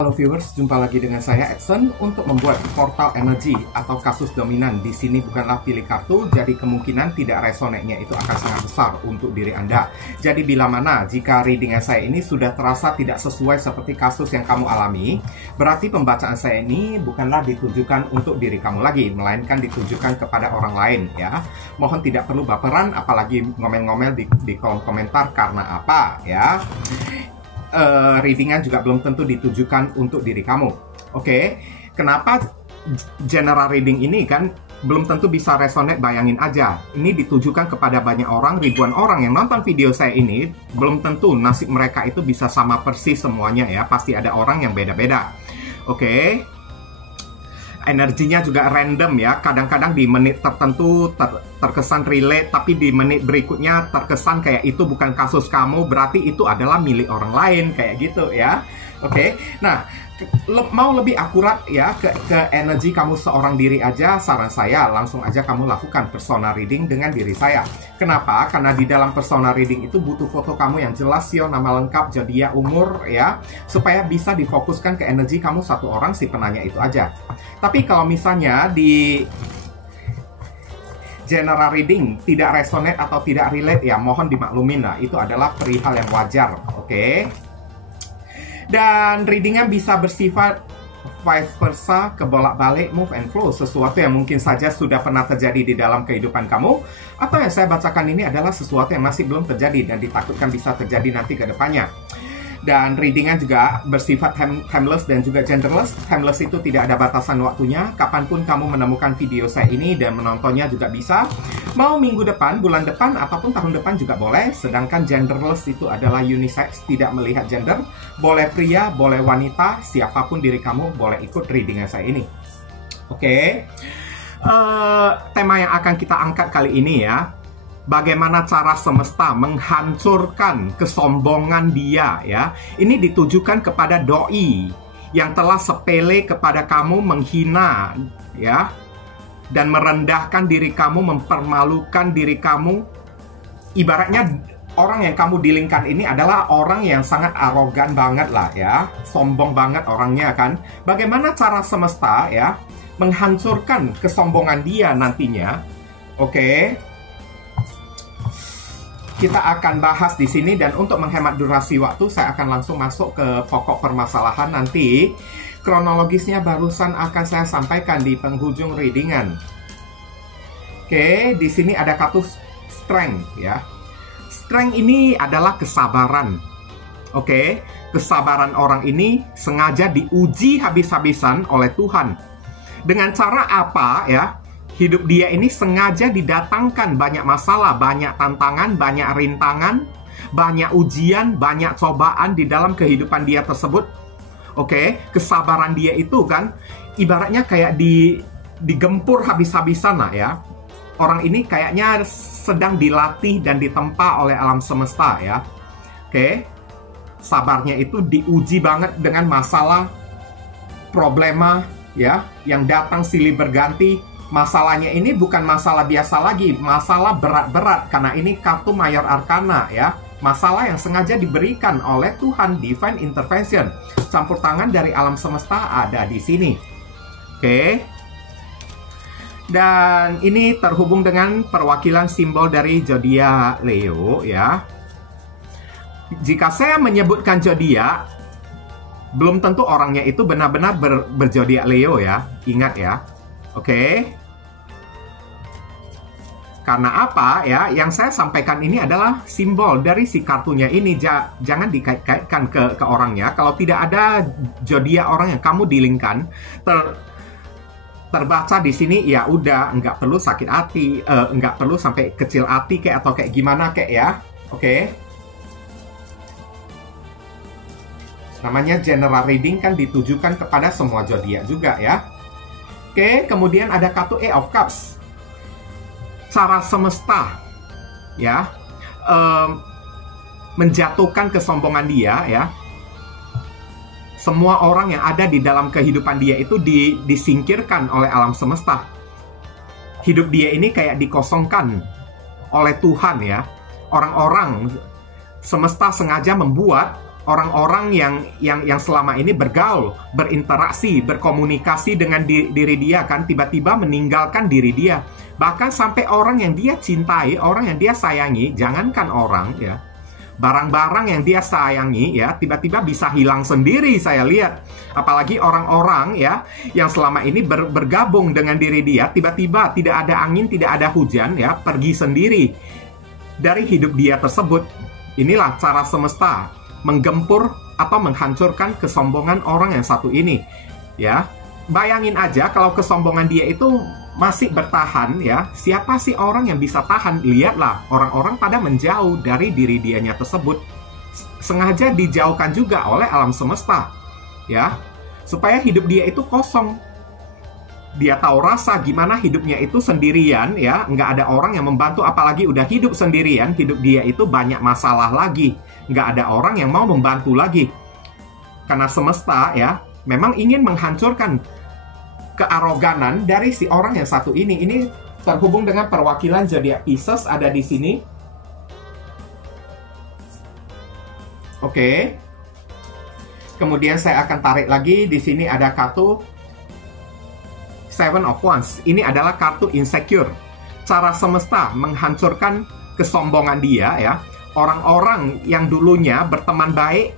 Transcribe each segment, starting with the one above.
Halo viewers, jumpa lagi dengan saya Edson untuk membuat portal energi atau kasus dominan. Di sini bukanlah pilih kartu, jadi kemungkinan tidak resonate-nya itu akan sangat besar untuk diri Anda. Jadi bila mana jika readingan saya ini sudah terasa tidak sesuai seperti kasus yang kamu alami, berarti pembacaan saya ini bukanlah ditujukan untuk diri kamu lagi, melainkan ditujukan kepada orang lain ya. Mohon tidak perlu baperan, apalagi ngomel-ngomel di kolom komentar karena apa ya. Readingan juga belum tentu ditujukan untuk diri kamu. Oke, kenapa general reading ini kan belum tentu bisa resonate? Bayangin aja, ini ditujukan kepada banyak orang, ribuan orang yang nonton video saya ini. Belum tentu nasib mereka itu bisa sama persis semuanya ya. Pasti ada orang yang beda-beda. Oke, energinya juga random ya. Kadang-kadang di menit tertentu terkesan relate, tapi di menit berikutnya terkesan kayak itu bukan kasus kamu, berarti itu adalah milik orang lain, kayak gitu ya. Oke, nah mau lebih akurat ya ke energi kamu seorang diri aja, saran saya langsung aja kamu lakukan personal reading dengan diri saya. Kenapa? Karena di dalam personal reading itu butuh foto kamu yang jelas, nama lengkap, zodiak, umur ya, supaya bisa difokuskan ke energi kamu satu orang si penanya itu aja. Tapi kalau misalnya di general reading tidak resonate atau tidak relate ya, mohon dimaklumin lah, itu adalah perihal yang wajar, oke? Dan readingnya bisa bersifat vice versa, kebolak-balik, move and flow, sesuatu yang mungkin saja sudah pernah terjadi di dalam kehidupan kamu, atau yang saya bacakan ini adalah sesuatu yang masih belum terjadi dan ditakutkan bisa terjadi nanti ke depannya. Dan readingnya juga bersifat timeless dan juga genderless. Timeless itu tidak ada batasan waktunya. Kapanpun kamu menemukan video saya ini dan menontonnya juga bisa. Mau minggu depan, bulan depan, ataupun tahun depan juga boleh. Sedangkan genderless itu adalah unisex, tidak melihat gender. Boleh pria, boleh wanita, siapapun diri kamu boleh ikut readingan saya ini. Oke. Tema yang akan kita angkat kali ini ya, bagaimana cara semesta menghancurkan kesombongan dia ya. Ini ditujukan kepada doi yang telah sepele kepada kamu, menghina ya, dan merendahkan diri kamu, mempermalukan diri kamu. Ibaratnya orang yang kamu dilingkan ini adalah orang yang sangat arogan banget lah ya, sombong banget orangnya kan. Bagaimana cara semesta ya menghancurkan kesombongan dia nantinya? Oke. Kita akan bahas di sini, dan untuk menghemat durasi waktu saya akan langsung masuk ke pokok permasalahan. Nanti kronologisnya barusan akan saya sampaikan di penghujung readingan. Oke, di sini ada kata strength ya. Strength ini adalah kesabaran. Oke, kesabaran orang ini sengaja diuji habis-habisan oleh Tuhan. Dengan cara apa ya? Hidup dia ini sengaja didatangkan banyak masalah, banyak tantangan, banyak rintangan, banyak ujian, banyak cobaan di dalam kehidupan dia tersebut. Oke, kesabaran dia itu kan ibaratnya kayak digempur habis-habisan lah ya. Orang ini kayaknya sedang dilatih dan ditempa oleh alam semesta ya. Oke, sabarnya itu diuji banget dengan masalah, problema ya, yang datang silih berganti. Masalahnya ini bukan masalah biasa lagi, masalah berat-berat, karena ini kartu Mayor Arcana ya. Masalah yang sengaja diberikan oleh Tuhan, divine intervention. Campur tangan dari alam semesta ada di sini. Oke. Dan ini terhubung dengan perwakilan simbol dari zodiak Leo ya. Jika saya menyebutkan zodiak, belum tentu orangnya itu benar-benar berzodiak Leo ya. Ingat ya. Oke. Karena apa ya? Yang saya sampaikan ini adalah simbol dari si kartunya ini. Jangan dikait-kaitkan ke orangnya. Kalau tidak ada zodiak orang yang kamu dilingkan terbaca di sini, ya udah, nggak perlu sakit hati, nggak perlu sampai kecil hati kayak atau kayak gimana kayak ya. Oke. Namanya general reading kan ditujukan kepada semua zodiak juga ya. Oke, kemudian ada kartu Eight of Cups. Cara semesta ya menjatuhkan kesombongan dia ya. Semua orang yang ada di dalam kehidupan dia itu disingkirkan oleh alam semesta. Hidup dia ini kayak dikosongkan oleh Tuhan ya. Orang-orang semesta sengaja membuat orang-orang yang selama ini bergaul, berinteraksi, berkomunikasi dengan diri dia kan tiba-tiba meninggalkan diri dia. Bahkan sampai orang yang dia cintai, orang yang dia sayangi, jangankan orang ya, barang-barang yang dia sayangi ya tiba-tiba bisa hilang sendiri saya lihat. Apalagi orang-orang ya yang selama ini bergabung dengan diri dia, tiba-tiba tidak ada angin, tidak ada hujan ya, pergi sendiri dari hidup dia tersebut. Inilah cara semesta menggempur atau menghancurkan kesombongan orang yang satu ini ya. Bayangin aja kalau kesombongan dia itu masih bertahan ya, siapa sih orang yang bisa tahan? Lihatlah, orang-orang pada menjauh dari diri dianya tersebut. Sengaja dijauhkan juga oleh alam semesta ya, supaya hidup dia itu kosong. Dia tahu rasa gimana hidupnya itu sendirian ya, nggak ada orang yang membantu, apalagi udah hidup sendirian, hidup dia itu banyak masalah lagi, nggak ada orang yang mau membantu lagi. Karena semesta ya memang ingin menghancurkan kearoganan dari si orang yang satu ini. Ini terhubung dengan perwakilan zodiak Pisces ada di sini. Oke. Kemudian saya akan tarik lagi, di sini ada kartu Seven of Wands. Ini adalah kartu insecure. Cara semesta menghancurkan kesombongan dia ya. Orang-orang yang dulunya berteman baik,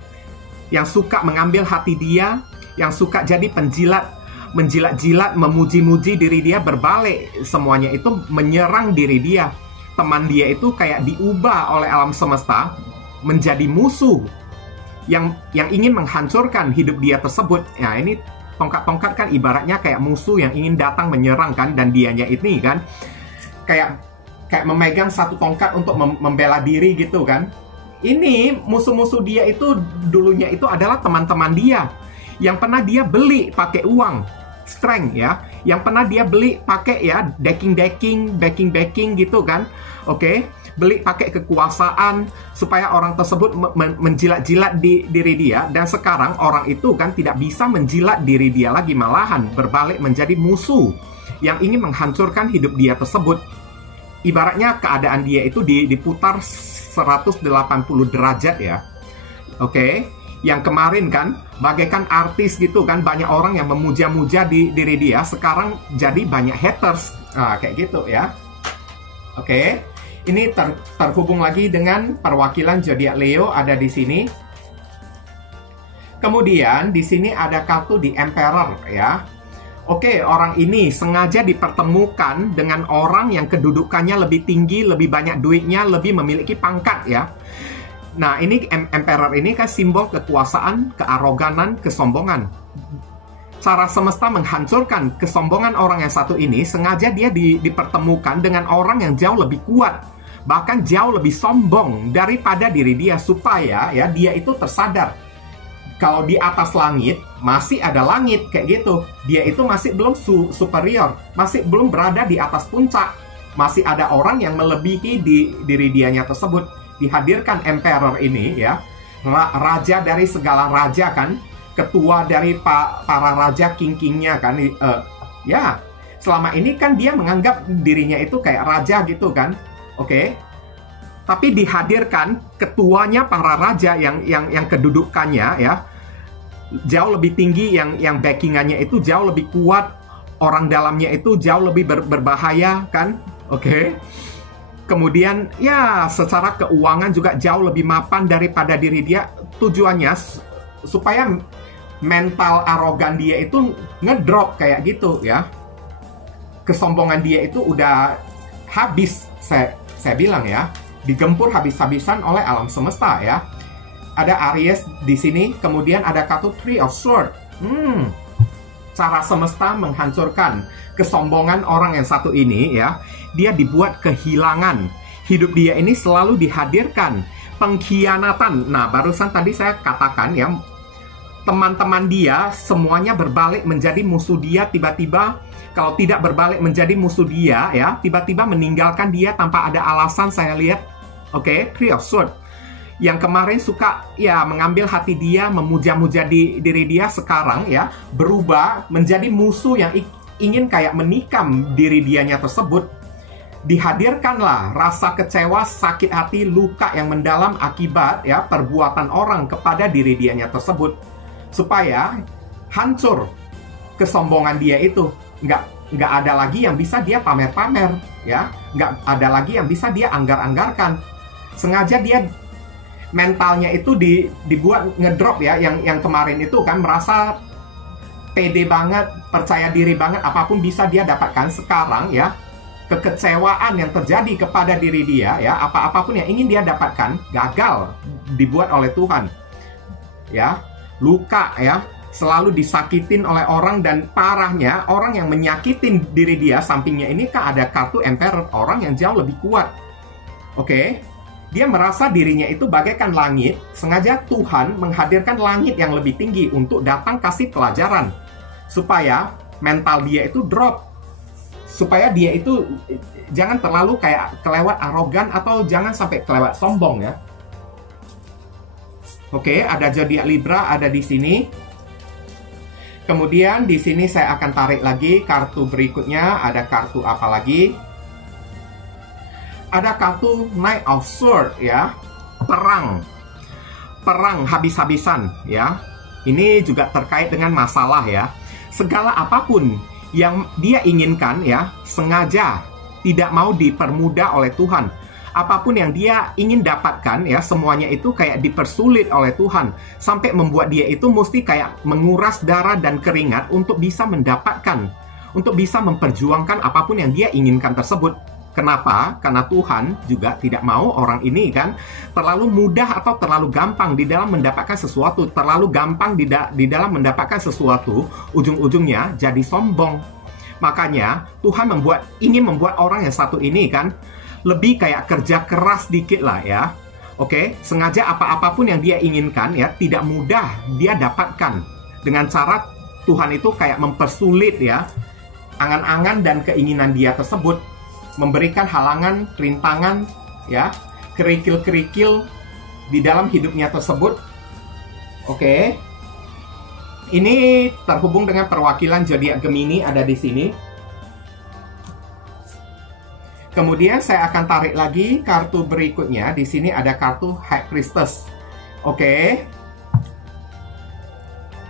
yang suka mengambil hati dia, yang suka jadi penjilat, menjilat-jilat, memuji-muji diri dia, berbalik semuanya itu menyerang diri dia. Teman dia itu kayak diubah oleh alam semesta menjadi musuh yang ingin menghancurkan hidup dia tersebut. Ya, ini tongkat-tongkat kan ibaratnya kayak musuh yang ingin datang menyerang kan, dan dianya ini kan kayak memegang satu tongkat untuk membela diri gitu kan. Ini musuh-musuh dia itu dulunya itu adalah teman-teman dia yang pernah dia beli pakai uang, strength ya, yang pernah dia beli pakai ya backing gitu kan. Oke, beli pakai kekuasaan supaya orang tersebut menjilat-jilat di diri dia, dan sekarang orang itu kan tidak bisa menjilat diri dia lagi, malahan berbalik menjadi musuh yang ingin menghancurkan hidup dia tersebut. Ibaratnya keadaan dia itu diputar 180 derajat ya. Oke, yang kemarin kan bagaikan artis gitu kan, banyak orang yang memuja-muja di diri dia, sekarang jadi banyak haters. Nah, kayak gitu ya. Oke. Ini terhubung lagi dengan perwakilan zodiak Leo ada di sini. Kemudian di sini ada kartu di Emperor ya. Oke, orang ini sengaja dipertemukan dengan orang yang kedudukannya lebih tinggi, lebih banyak duitnya, lebih memiliki pangkat ya. Nah, ini Emperor ini kan simbol kekuasaan, kearoganan, kesombongan. Cara semesta menghancurkan kesombongan orang yang satu ini, sengaja dia dipertemukan dengan orang yang jauh lebih kuat, bahkan jauh lebih sombong daripada diri dia, supaya ya dia itu tersadar kalau di atas langit masih ada langit kayak gitu. Dia itu masih belum superior, masih belum berada di atas puncak, masih ada orang yang melebihi di diri dianya tersebut. Dihadirkan Emperor ini ya, raja dari segala raja kan, ketua dari para raja, king-kingnya kan. Ya, selama ini kan dia menganggap dirinya itu kayak raja gitu kan. Oke. Tapi dihadirkan ketuanya para raja yang kedudukannya ya jauh lebih tinggi, yang backingannya itu jauh lebih kuat, orang dalamnya itu jauh lebih berbahaya kan. Oke. Kemudian ya secara keuangan juga jauh lebih mapan daripada diri dia. Tujuannya supaya mental arogan dia itu ngedrop kayak gitu ya. Kesombongan dia itu udah habis, saya bilang ya, digempur habis-habisan oleh alam semesta ya. Ada Aries di sini, kemudian ada kartu Three of Swords. Cara semesta menghancurkan kesombongan orang yang satu ini ya. Dia dibuat kehilangan. Hidup dia ini selalu dihadirkan pengkhianatan. Nah, barusan tadi saya katakan ya, teman-teman dia semuanya berbalik menjadi musuh dia tiba-tiba. Kalau tidak berbalik menjadi musuh dia ya, tiba-tiba meninggalkan dia tanpa ada alasan, saya lihat. Oke, Three of Swords. Yang kemarin suka ya mengambil hati dia, memuja-muja diri dia, sekarang ya berubah menjadi musuh yang ingin kayak menikam diri dianya tersebut. dihadirkanlah rasa kecewa, sakit hati, luka yang mendalam akibat ya perbuatan orang kepada diri dianya tersebut, supaya hancur kesombongan dia itu. Nggak ada lagi yang bisa dia pamer-pamer, ya. Nggak ada lagi yang bisa dia anggar-anggarkan. Sengaja dia mentalnya itu dibuat ngedrop ya, yang kemarin itu kan merasa pede banget, percaya diri banget, apapun bisa dia dapatkan. Sekarang ya, kekecewaan yang terjadi kepada diri dia ya, apapun yang ingin dia dapatkan gagal dibuat oleh Tuhan. Ya, luka ya, selalu disakitin oleh orang, dan parahnya orang yang menyakitin diri dia, sampingnya ini kan ada kartu Emperor, orang yang jauh lebih kuat. Oke. Dia merasa dirinya itu bagaikan langit, sengaja Tuhan menghadirkan langit yang lebih tinggi untuk datang kasih pelajaran. Supaya mental dia itu drop. Supaya dia itu jangan terlalu kayak kelewat arogan atau jangan sampai kelewat sombong ya. Oke, ada zodiak Libra ada di sini. Kemudian di sini saya akan tarik lagi kartu berikutnya, ada kartu apa lagi? Ada kartu Knight of Swords ya, perang habis-habisan ya. Ini juga terkait dengan masalah ya. Segala apapun yang dia inginkan ya, sengaja tidak mau dipermudah oleh Tuhan. Apapun yang dia ingin dapatkan ya, semuanya itu kayak dipersulit oleh Tuhan, sampai membuat dia itu mesti kayak menguras darah dan keringat untuk bisa mendapatkan, untuk bisa memperjuangkan apapun yang dia inginkan tersebut. Kenapa? Karena Tuhan juga tidak mau orang ini kan terlalu mudah atau terlalu gampang di dalam mendapatkan sesuatu. Terlalu gampang di dalam mendapatkan sesuatu, ujung-ujungnya jadi sombong. Makanya Tuhan ingin membuat orang yang satu ini kan lebih kayak kerja keras dikit lah ya. Oke, sengaja apapun yang dia inginkan ya tidak mudah dia dapatkan. Dengan cara Tuhan itu kayak mempersulit ya angan-angan dan keinginan dia tersebut. Memberikan halangan, rintangan, ya, kerikil-kerikil di dalam hidupnya tersebut. Oke. Ini terhubung dengan perwakilan zodiak Gemini ada di sini. Kemudian saya akan tarik lagi kartu berikutnya. Di sini ada kartu High Priestess. Oke.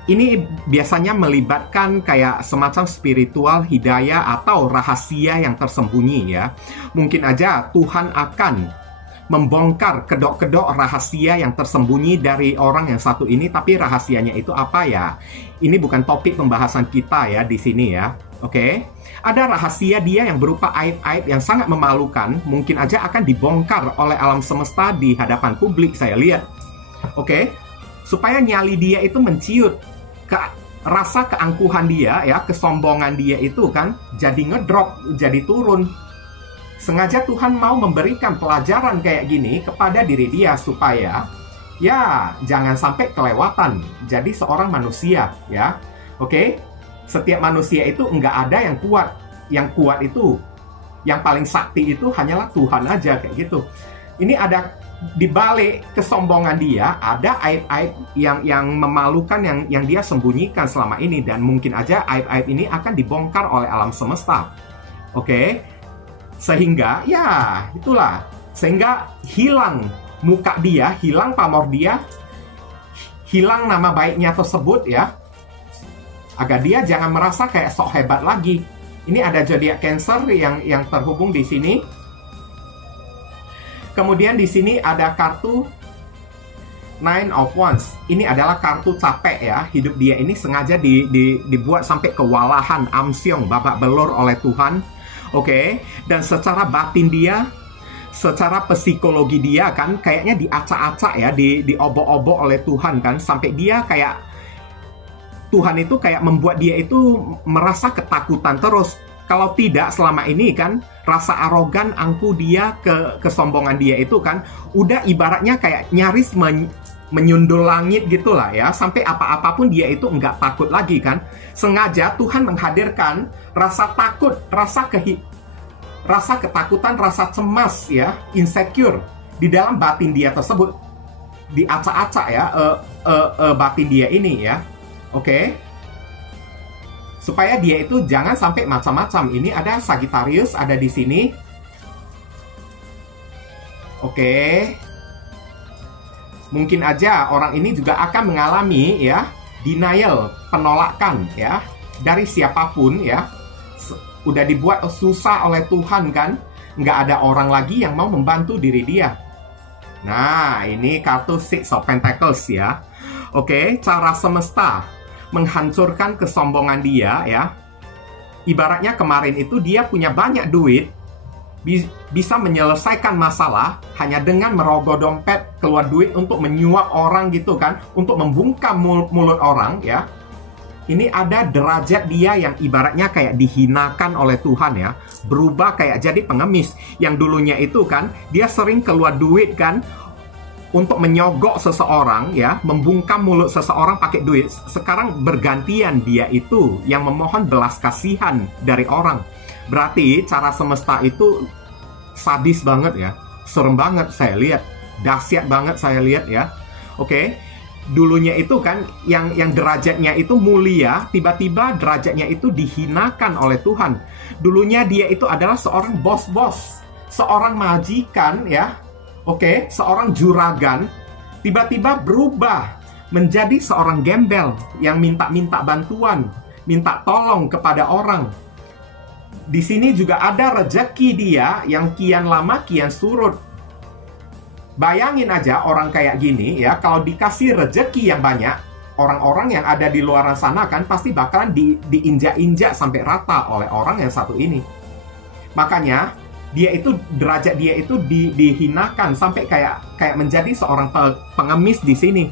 Ini biasanya melibatkan kayak semacam spiritual, hidayah, atau rahasia yang tersembunyi ya. Mungkin aja Tuhan akan membongkar kedok-kedok rahasia yang tersembunyi dari orang yang satu ini. Tapi rahasianya itu apa ya? Ini bukan topik pembahasan kita ya di sini ya. Oke. Ada rahasia dia yang berupa aib-aib yang sangat memalukan. Mungkin aja akan dibongkar oleh alam semesta di hadapan publik, saya lihat. Oke. Supaya nyali dia itu menciut. Rasa keangkuhan dia ya, kesombongan dia itu kan jadi ngedrop, jadi turun. Sengaja Tuhan mau memberikan pelajaran kayak gini kepada diri dia supaya ya jangan sampai kelewatan jadi seorang manusia ya. Oke. Setiap manusia itu nggak ada yang kuat. Yang kuat itu, yang paling sakti itu hanyalah Tuhan aja kayak gitu. Ini ada di balik kesombongan dia, ada aib-aib yang memalukan yang dia sembunyikan selama ini, dan mungkin aja aib-aib ini akan dibongkar oleh alam semesta. Oke. Sehingga ya itulah, sehingga hilang muka dia, hilang pamor dia, hilang nama baiknya tersebut ya. Agar dia jangan merasa kayak sok hebat lagi. Ini ada zodiak Cancer yang terhubung di sini. Kemudian di sini ada kartu Nine of Wands. Ini adalah kartu capek ya. Hidup dia ini sengaja dibuat sampai kewalahan, amsyong, babak belur oleh Tuhan. Oke. Dan secara batin dia, secara psikologi dia kan kayaknya diacak-acak ya, diobok-obok oleh Tuhan kan. Sampai dia kayak Tuhan itu kayak membuat dia itu merasa ketakutan terus. Kalau tidak selama ini kan rasa arogan, angku dia, kesombongan dia itu kan udah ibaratnya kayak nyaris menyundul langit gitulah ya. Sampai apa-apapun dia itu nggak takut lagi kan. Sengaja Tuhan menghadirkan rasa takut, rasa ketakutan, rasa cemas ya, insecure di dalam batin dia tersebut. Diacak-acak ya batin dia ini ya. Oke. Supaya dia itu jangan sampai macam-macam. Ini ada Sagittarius ada di sini. Oke. Mungkin aja orang ini juga akan mengalami ya denial, penolakan ya dari siapapun ya. Udah dibuat susah oleh Tuhan kan, nggak ada orang lagi yang mau membantu diri dia. Nah, ini kartu Six of Pentacles ya. Oke, cara semesta menghancurkan kesombongan dia ya. Ibaratnya kemarin itu dia punya banyak duit, bisa menyelesaikan masalah hanya dengan merogoh dompet, keluar duit untuk menyuap orang gitu kan, untuk membungkam mulut orang ya. Ini ada derajat dia yang ibaratnya kayak dihinakan oleh Tuhan ya, berubah kayak jadi pengemis. Yang dulunya itu kan dia sering keluar duit kan untuk menyogok seseorang ya, membungkam mulut seseorang pakai duit. Sekarang bergantian dia itu yang memohon belas kasihan dari orang. Berarti cara semesta itu sadis banget ya, serem banget saya lihat, dahsyat banget saya lihat ya. Oke, dulunya itu kan yang derajatnya itu mulia, tiba-tiba derajatnya itu dihinakan oleh Tuhan. Dulunya dia itu adalah seorang bos-bos, seorang majikan ya. Oke, seorang juragan, tiba-tiba berubah menjadi seorang gembel yang minta-minta bantuan, minta tolong kepada orang. Di sini juga ada rezeki dia yang kian lama kian surut. Bayangin aja orang kayak gini ya, kalau dikasih rezeki yang banyak, orang-orang yang ada di luar sana kan pasti bakalan diinjak-injak sampai rata oleh orang yang satu ini. Makanya dia itu, derajat dia itu dihinakan sampai kayak menjadi seorang pengemis di sini.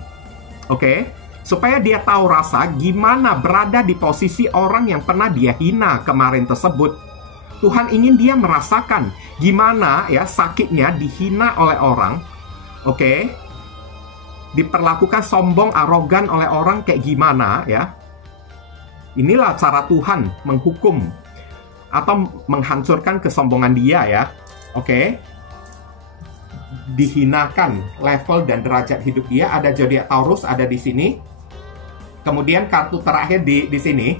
Oke? Supaya dia tahu rasa gimana berada di posisi orang yang pernah dia hina kemarin tersebut. Tuhan ingin dia merasakan gimana ya sakitnya dihina oleh orang. Oke? Diperlakukan sombong, arogan oleh orang kayak gimana ya. Inilah cara Tuhan menghukum atau menghancurkan kesombongan dia ya. Oke? Dihinakan level dan derajat hidup dia. Ada zodiak Taurus ada di sini. Kemudian kartu terakhir di sini,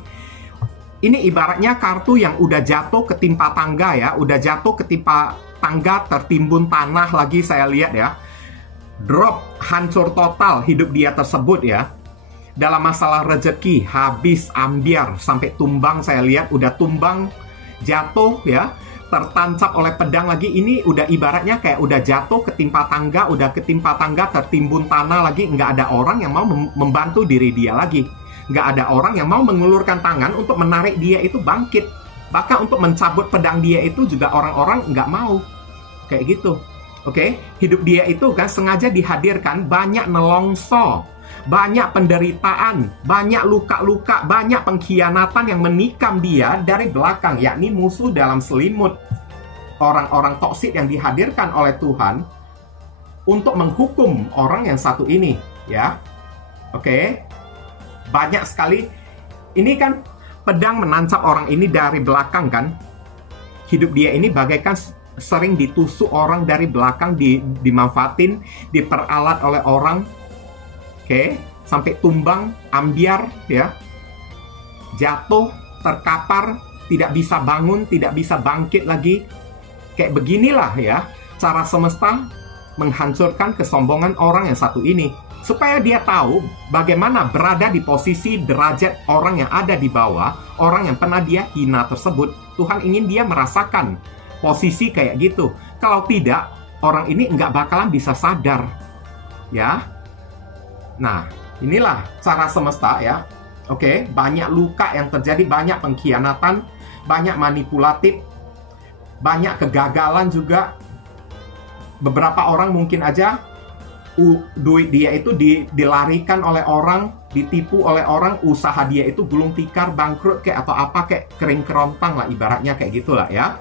ini ibaratnya kartu yang udah jatuh ketimpa tangga ya, udah jatuh ketimpa tangga, tertimbun tanah lagi saya lihat ya. Drop, hancur total hidup dia tersebut ya. Dalam masalah rezeki, habis, ambiar, sampai tumbang saya lihat, udah tumbang, jatuh ya, tertancap oleh pedang lagi. Ini udah ibaratnya kayak udah jatuh ketimpa tangga, tertimbun tanah lagi. Nggak ada orang yang mau membantu diri dia lagi. Nggak ada orang yang mau mengulurkan tangan untuk menarik dia itu bangkit. Bahkan untuk mencabut pedang dia itu juga orang-orang nggak mau. Kayak gitu. Oke, hidup dia itu kan sengaja dihadirkan banyak nelongso, banyak penderitaan, banyak luka-luka, banyak pengkhianatan yang menikam dia dari belakang, yakni musuh dalam selimut. Orang-orang toksik yang dihadirkan oleh Tuhan untuk menghukum orang yang satu ini, ya. Oke. Banyak sekali. Ini kan pedang menancap orang ini dari belakang kan. Hidup dia ini bagaikan sering ditusuk orang dari belakang, dimanfaatin, diperalat oleh orang. Oke, sampai tumbang, ambiar ya. Jatuh, terkapar, tidak bisa bangun, tidak bisa bangkit lagi. Kayak beginilah ya cara semesta menghancurkan kesombongan orang yang satu ini. Supaya dia tahu bagaimana berada di posisi derajat orang yang ada di bawah, orang yang pernah dia hina tersebut. Tuhan ingin dia merasakan posisi kayak gitu. Kalau tidak, orang ini nggak bakalan bisa sadar. Ya. Nah, inilah cara semesta ya. Oke, banyak luka yang terjadi, banyak pengkhianatan, banyak manipulatif, banyak kegagalan juga. Beberapa orang mungkin aja duit dia itu dilarikan oleh orang, ditipu oleh orang, usaha dia itu gulung tikar, bangkrut kayak atau apa kayak kering kerontang lah ibaratnya kayak gitulah ya.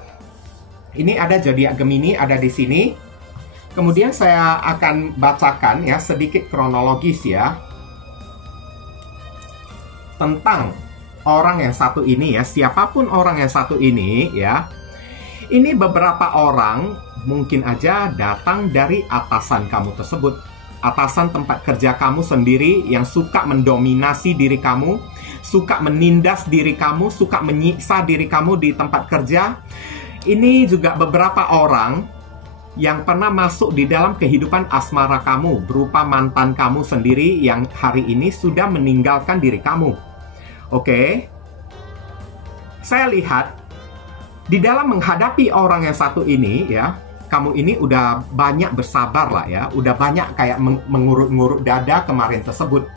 Ini ada zodiak Gemini ada di sini. Kemudian saya akan bacakan ya sedikit kronologis ya tentang orang yang satu ini ya, siapapun orang yang satu ini ya. Ini beberapa orang mungkin aja datang dari atasan kamu tersebut. Atasan tempat kerja kamu sendiri yang suka mendominasi diri kamu, suka menindas diri kamu, suka menyiksa diri kamu di tempat kerja. Ini juga beberapa orang yang pernah masuk di dalam kehidupan asmara kamu berupa mantan kamu sendiri yang hari ini sudah meninggalkan diri kamu. Oke? Saya lihat di dalam menghadapi orang yang satu ini ya, kamu ini udah banyak bersabar lah ya, udah banyak kayak mengurut-ngurut dada kemarin tersebut.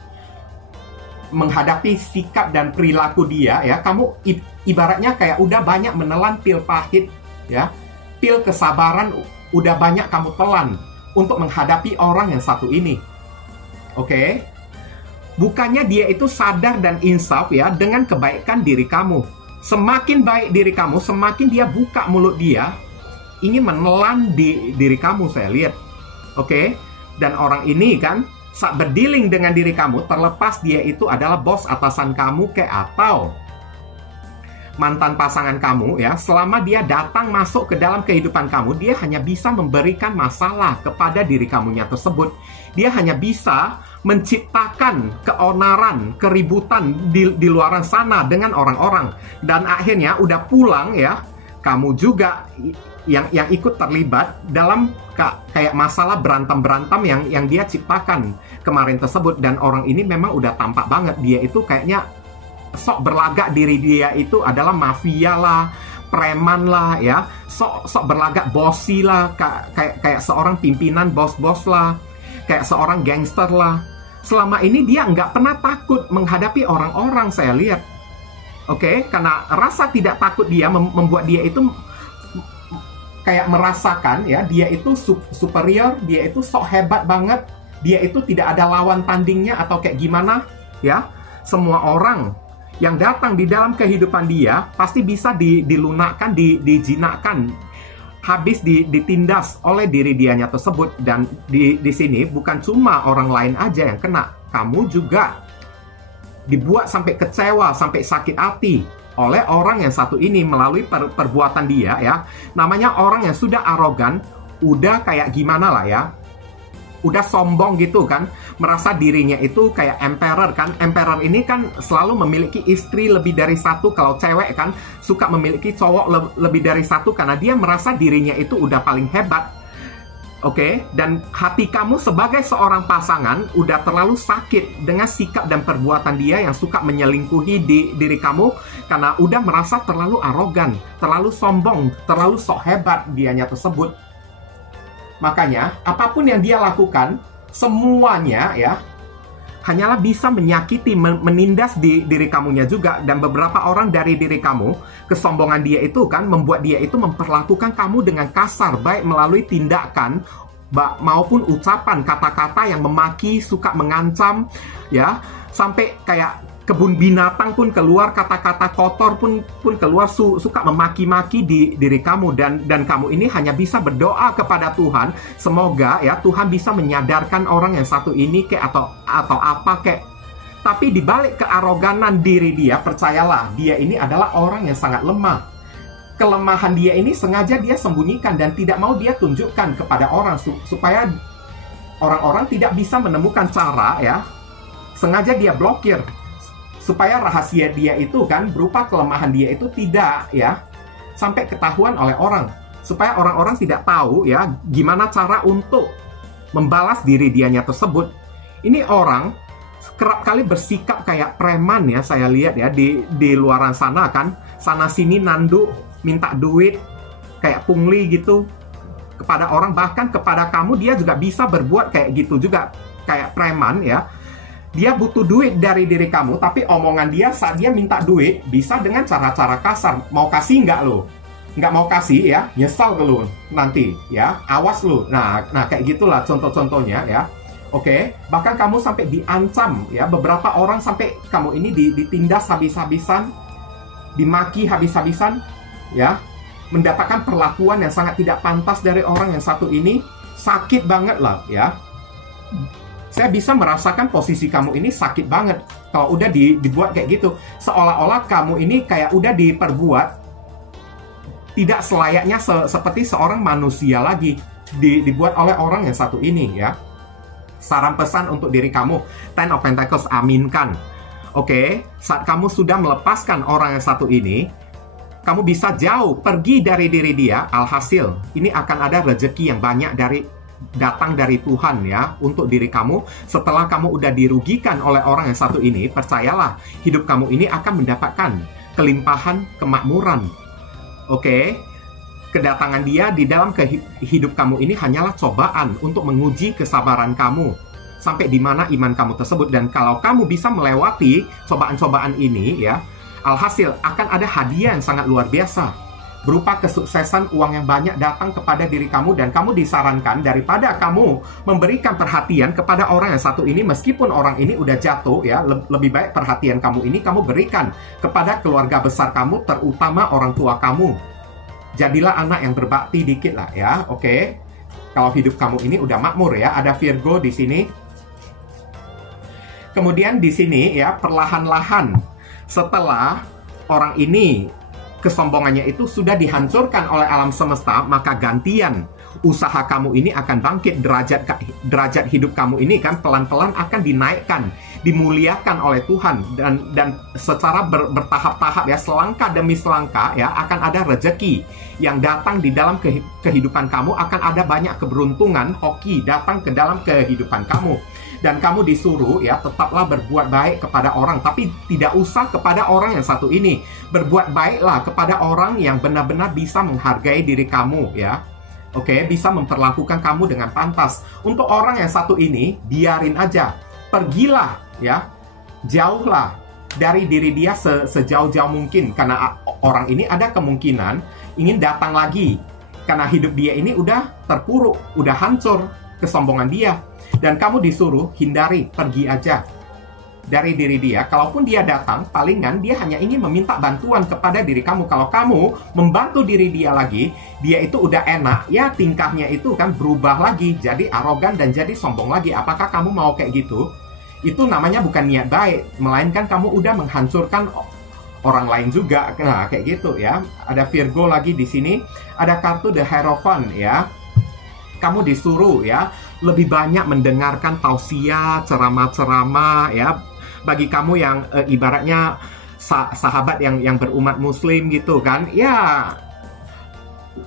Menghadapi sikap dan perilaku dia ya, kamu ibaratnya kayak udah banyak menelan pil pahit ya, pil kesabaran udah banyak kamu telan untuk menghadapi orang yang satu ini. Oke? Bukannya dia itu sadar dan insaf ya dengan kebaikan diri kamu. Semakin baik diri kamu, semakin dia buka mulut dia ingin menelan diri kamu, saya lihat. Oke? Dan orang ini kan saat berdealing dengan diri kamu, terlepas dia itu adalah bos atasan kamu atau mantan pasangan kamu ya, selama dia datang masuk ke dalam kehidupan kamu, dia hanya bisa memberikan masalah kepada diri kamunya tersebut. Dia hanya bisa menciptakan keonaran, keributan di luaran sana dengan orang-orang. Dan akhirnya udah pulang ya, kamu juga yang ikut terlibat dalam kayak masalah berantem-berantem yang dia ciptakan kemarin tersebut. Dan orang ini memang udah tampak banget, dia itu kayaknya sok berlagak diri dia itu adalah mafia lah, preman lah ya, sok berlagak bosi lah, kayak seorang pimpinan bos-bos lah, kayak seorang gangster lah. Selama ini dia nggak pernah takut menghadapi orang-orang, saya lihat. Oke? Karena rasa tidak takut dia membuat dia itu kayak merasakan ya, dia itu superior, dia itu sok hebat banget, dia itu tidak ada lawan tandingnya atau kayak gimana ya. Semua orang yang datang di dalam kehidupan dia pasti bisa dilunakkan, dijinakkan, habis ditindas oleh diri dianya tersebut. Dan di sini bukan cuma orang lain aja yang kena, kamu juga dibuat sampai kecewa, sampai sakit hati oleh orang yang satu ini melalui perbuatan dia ya. Namanya orang yang sudah arogan, udah kayak gimana lah ya, udah sombong gitu kan, merasa dirinya itu kayak emperor kan. Emperor ini kan selalu memiliki istri lebih dari satu. Kalau cewek kan suka memiliki cowok lebih dari satu karena dia merasa dirinya itu udah paling hebat. Oke? Dan hati kamu sebagai seorang pasangan udah terlalu sakit dengan sikap dan perbuatan dia yang suka menyelingkuhi diri kamu karena udah merasa terlalu arogan, terlalu sombong, terlalu sok hebat dianya tersebut. Makanya, apapun yang dia lakukan, semuanya ya, hanyalah bisa menyakiti, menindas diri kamunya juga. Dan beberapa orang dari diri kamu, kesombongan dia itu kan membuat dia itu memperlakukan kamu dengan kasar, baik melalui tindakan maupun ucapan, kata-kata yang memaki, suka mengancam ya, sampai kayak kebun binatang pun keluar, kata-kata kotor pun keluar, suka memaki-maki di diri kamu. Dan kamu ini hanya bisa berdoa kepada Tuhan, semoga ya Tuhan bisa menyadarkan orang yang satu ini atau apa Tapi dibalik kearoganan diri dia, percayalah, dia ini adalah orang yang sangat lemah. Kelemahan dia ini sengaja dia sembunyikan dan tidak mau dia tunjukkan kepada orang supaya orang-orang tidak bisa menemukan cara ya. Sengaja dia blokir supaya rahasia dia itu kan berupa kelemahan dia itu tidak ya sampai ketahuan oleh orang, supaya orang-orang tidak tahu ya gimana cara untuk membalas diri dianya tersebut. Ini orang kerap kali bersikap kayak preman ya, saya lihat ya di luaran sana kan, sana sini nanduk, minta duit kayak pungli gitu kepada orang, bahkan kepada kamu dia juga bisa berbuat kayak gitu juga, kayak preman ya. Dia butuh duit dari diri kamu, tapi omongan dia saat dia minta duit bisa dengan cara-cara kasar. Mau kasih nggak lo? Nggak mau kasih ya, nyesal ke lo nanti ya, awas lo. Nah kayak gitulah contoh-contohnya ya. Oke, bahkan kamu sampai diancam ya, beberapa orang sampai kamu ini ditindas habis-habisan, dimaki habis-habisan ya, mendapatkan perlakuan yang sangat tidak pantas dari orang yang satu ini. Sakit banget lah ya. Saya bisa merasakan posisi kamu ini sakit banget kalau udah dibuat kayak gitu. Seolah-olah kamu ini kayak udah diperbuat tidak selayaknya seperti seorang manusia lagi, dibuat oleh orang yang satu ini ya. Saran pesan untuk diri kamu, Ten of Pentacles, aminkan. Oke, saat kamu sudah melepaskan orang yang satu ini, kamu bisa jauh pergi dari diri dia. Alhasil, ini akan ada rezeki yang banyak datang dari Tuhan ya untuk diri kamu. Setelah kamu udah dirugikan oleh orang yang satu ini, percayalah, hidup kamu ini akan mendapatkan kelimpahan kemakmuran. Oke? Kedatangan dia di dalam hidup kamu ini hanyalah cobaan untuk menguji kesabaran kamu. Sampai di mana iman kamu tersebut. Dan kalau kamu bisa melewati cobaan-cobaan ini ya, alhasil akan ada hadiah yang sangat luar biasa, berupa kesuksesan, uang yang banyak datang kepada diri kamu. Dan kamu disarankan, daripada kamu memberikan perhatian kepada orang yang satu ini, meskipun orang ini udah jatuh ya, lebih baik perhatian kamu ini kamu berikan kepada keluarga besar kamu, terutama orang tua kamu. Jadilah anak yang berbakti dikit lah ya, oke? Kalau hidup kamu ini udah makmur ya. Ada Virgo di sini. Kemudian di sini ya, perlahan-lahan setelah orang ini kesombongannya itu sudah dihancurkan oleh alam semesta, maka gantian usaha kamu ini akan bangkit. Derajat hidup kamu ini kan pelan-pelan akan dinaikkan, dimuliakan oleh Tuhan, dan secara bertahap-tahap ya, selangkah demi selangkah ya, akan ada rezeki yang datang di dalam kehidupan kamu. Akan ada banyak keberuntungan, hoki datang ke dalam kehidupan kamu. Dan kamu disuruh ya, tetaplah berbuat baik kepada orang, tapi tidak usah kepada orang yang satu ini. Berbuat baiklah kepada orang yang benar-benar bisa menghargai diri kamu ya. Oke, bisa memperlakukan kamu dengan pantas. Untuk orang yang satu ini, biarin aja. Pergilah ya, jauhlah dari diri dia sejauh-jauh mungkin. Karena orang ini ada kemungkinan ingin datang lagi. Karena hidup dia ini udah terpuruk, udah hancur kesombongan dia. Dan kamu disuruh hindari, pergi aja dari diri dia. Kalaupun dia datang, palingan dia hanya ingin meminta bantuan kepada diri kamu. Kalau kamu membantu diri dia lagi, dia itu udah enak, ya tingkahnya itu kan berubah lagi, jadi arogan dan jadi sombong lagi. Apakah kamu mau kayak gitu? Itu namanya bukan niat baik, melainkan kamu udah menghancurkan orang lain juga. Nah, kayak gitu ya. Ada Virgo lagi di sini. Ada kartu The Hierophant ya. Kamu disuruh ya, lebih banyak mendengarkan tausiah, ceramah-ceramah ya. Bagi kamu yang ibaratnya sahabat yang berumat muslim gitu kan, ya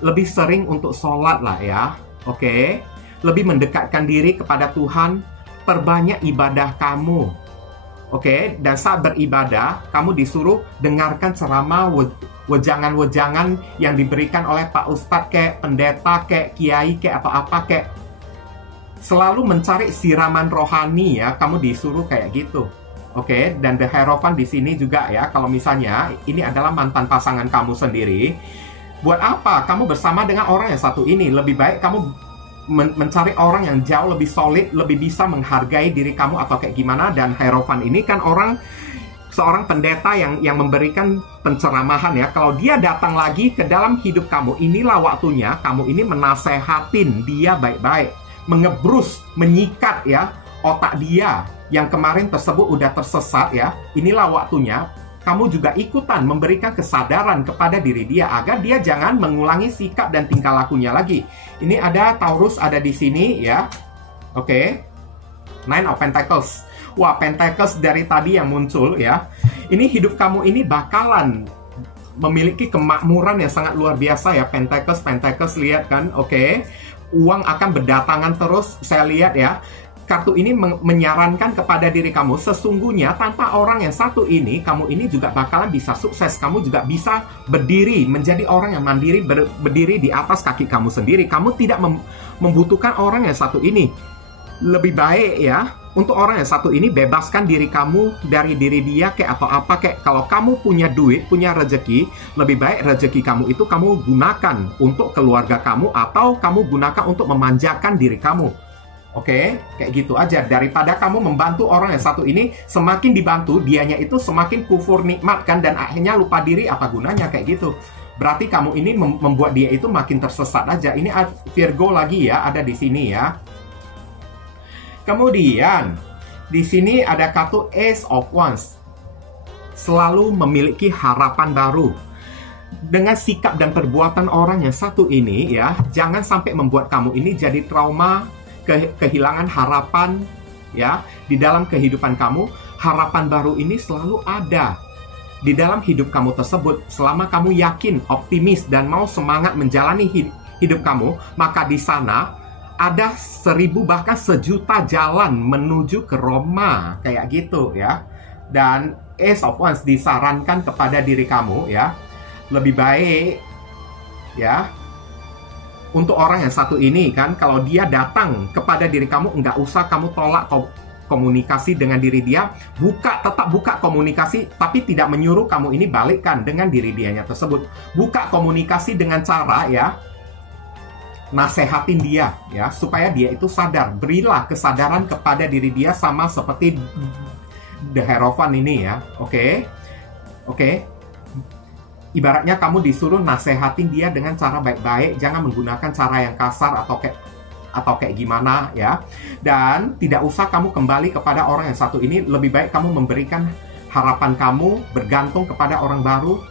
lebih sering untuk sholat lah ya. Oke, lebih mendekatkan diri kepada Tuhan, perbanyak ibadah kamu. Oke, dan saat beribadah, kamu disuruh dengarkan ceramah, wejangan-wejangan yang diberikan oleh Pak Ustadz, kayak pendeta, kayak kiai, kayak apa-apa, kayak selalu mencari siraman rohani ya. Kamu disuruh kayak gitu. Oke, dan The Hierophant di sini juga ya. Kalau misalnya ini adalah mantan pasangan kamu sendiri, buat apa kamu bersama dengan orang yang satu ini? Lebih baik kamu mencari orang yang jauh lebih solid, lebih bisa menghargai diri kamu atau kayak gimana. Dan Hierophant ini kan seorang pendeta yang memberikan penceramahan ya. Kalau dia datang lagi ke dalam hidup kamu, inilah waktunya kamu ini menasehatin dia baik-baik, mengebrus, menyikat ya otak dia yang kemarin tersebut udah tersesat ya. Inilah waktunya kamu juga ikutan memberikan kesadaran kepada diri dia agar dia jangan mengulangi sikap dan tingkah lakunya lagi. Ini ada Taurus ada di sini ya. Oke. Nine of Pentacles. Wah, Pentacles dari tadi yang muncul ya. Ini hidup kamu ini bakalan memiliki kemakmuran yang sangat luar biasa ya. Pentacles lihat kan. Oke. Uang akan berdatangan terus, saya lihat ya. Kartu ini menyarankan kepada diri kamu, sesungguhnya tanpa orang yang satu ini, kamu ini juga bakalan bisa sukses. Kamu juga bisa berdiri, menjadi orang yang mandiri, berdiri di atas kaki kamu sendiri. Kamu tidak membutuhkan orang yang satu ini. Lebih baik ya, untuk orang yang satu ini, bebaskan diri kamu dari diri dia kayak atau apa kayak. Kalau kamu punya duit, punya rezeki, lebih baik rezeki kamu itu kamu gunakan untuk keluarga kamu, atau kamu gunakan untuk memanjakan diri kamu. Oke, kayak gitu aja. Daripada kamu membantu orang yang satu ini, semakin dibantu, dianya itu semakin kufur nikmat kan, dan akhirnya lupa diri, apa gunanya kayak gitu. Berarti kamu ini membuat dia itu makin tersesat aja. Ini Virgo lagi ya, ada di sini ya. Kemudian, di sini ada kartu Ace of Wands. Selalu memiliki harapan baru. Dengan sikap dan perbuatan orang yang satu ini ya, jangan sampai membuat kamu ini jadi trauma, kehilangan harapan ya di dalam kehidupan kamu. Harapan baru ini selalu ada. di dalam hidup kamu tersebut, selama kamu yakin, optimis, dan mau semangat menjalani hidup kamu, maka di sana ada 1000 bahkan 1.000.000 jalan menuju ke Roma, kayak gitu ya. Dan Ace of Wands disarankan kepada diri kamu ya, lebih baik ya, untuk orang yang satu ini kan, kalau dia datang kepada diri kamu, nggak usah kamu tolak komunikasi dengan diri dia, tetap buka komunikasi, tapi tidak menyuruh kamu ini balikkan dengan diri dianya tersebut. Buka komunikasi dengan cara ya, nasehatin dia ya, supaya dia itu sadar. Berilah kesadaran kepada diri dia, sama seperti The Hierophant ini ya. Oke. Ibaratnya kamu disuruh nasehatin dia dengan cara baik-baik, jangan menggunakan cara yang kasar atau kayak gimana ya. Dan tidak usah kamu kembali kepada orang yang satu ini. Lebih baik kamu memberikan harapan kamu, bergantung kepada orang baru,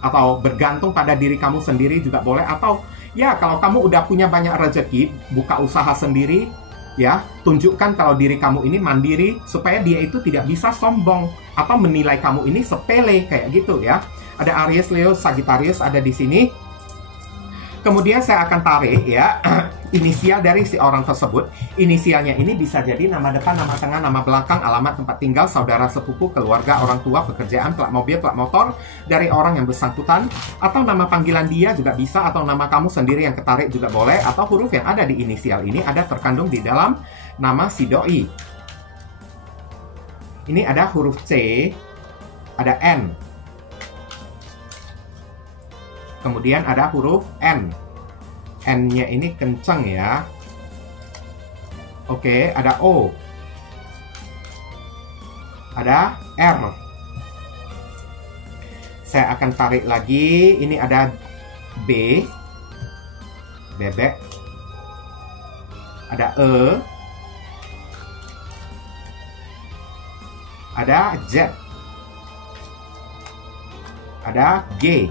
atau bergantung pada diri kamu sendiri juga boleh. Atau ya, kalau kamu udah punya banyak rezeki, buka usaha sendiri ya, tunjukkan kalau diri kamu ini mandiri, supaya dia itu tidak bisa sombong atau menilai kamu ini sepele kayak gitu ya. Ada Aries, Leo, Sagittarius ada di sini. Kemudian saya akan tarik ya inisial dari si orang tersebut. Inisialnya ini bisa jadi nama depan, nama tengah, nama belakang, alamat tempat tinggal, saudara sepupu, keluarga, orang tua, pekerjaan, plat mobil, plat motor dari orang yang bersangkutan, atau nama panggilan dia juga bisa, atau nama kamu sendiri yang ketarik juga boleh, atau huruf yang ada di inisial ini ada terkandung di dalam nama si doi. Ini ada huruf C, ada N. Kemudian ada huruf N. N-nya ini kencang ya. Oke, ada O. Ada R. Saya akan tarik lagi. Ini ada B. Bebek. Ada E. Ada Z. Ada G.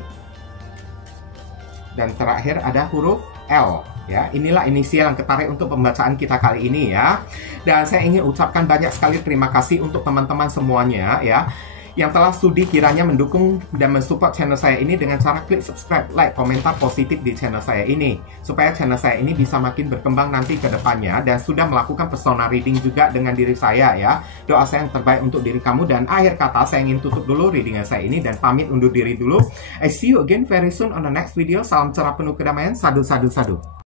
Dan terakhir ada huruf L ya. Inilah inisial yang ketarik untuk pembacaan kita kali ini ya. Dan saya ingin ucapkan banyak sekali terima kasih untuk teman-teman semuanya ya, yang telah studi kiranya mendukung dan mensupport channel saya ini dengan cara klik subscribe, like, komentar positif di channel saya ini, supaya channel saya ini bisa makin berkembang nanti ke depannya. Dan sudah melakukan persona reading juga dengan diri saya ya. Doa saya yang terbaik untuk diri kamu. Dan akhir kata, saya ingin tutup dulu readingan saya ini dan pamit undur diri dulu. I see you again very soon on the next video. Salam cerah penuh kedamaian. Sadu, sadu, sadu.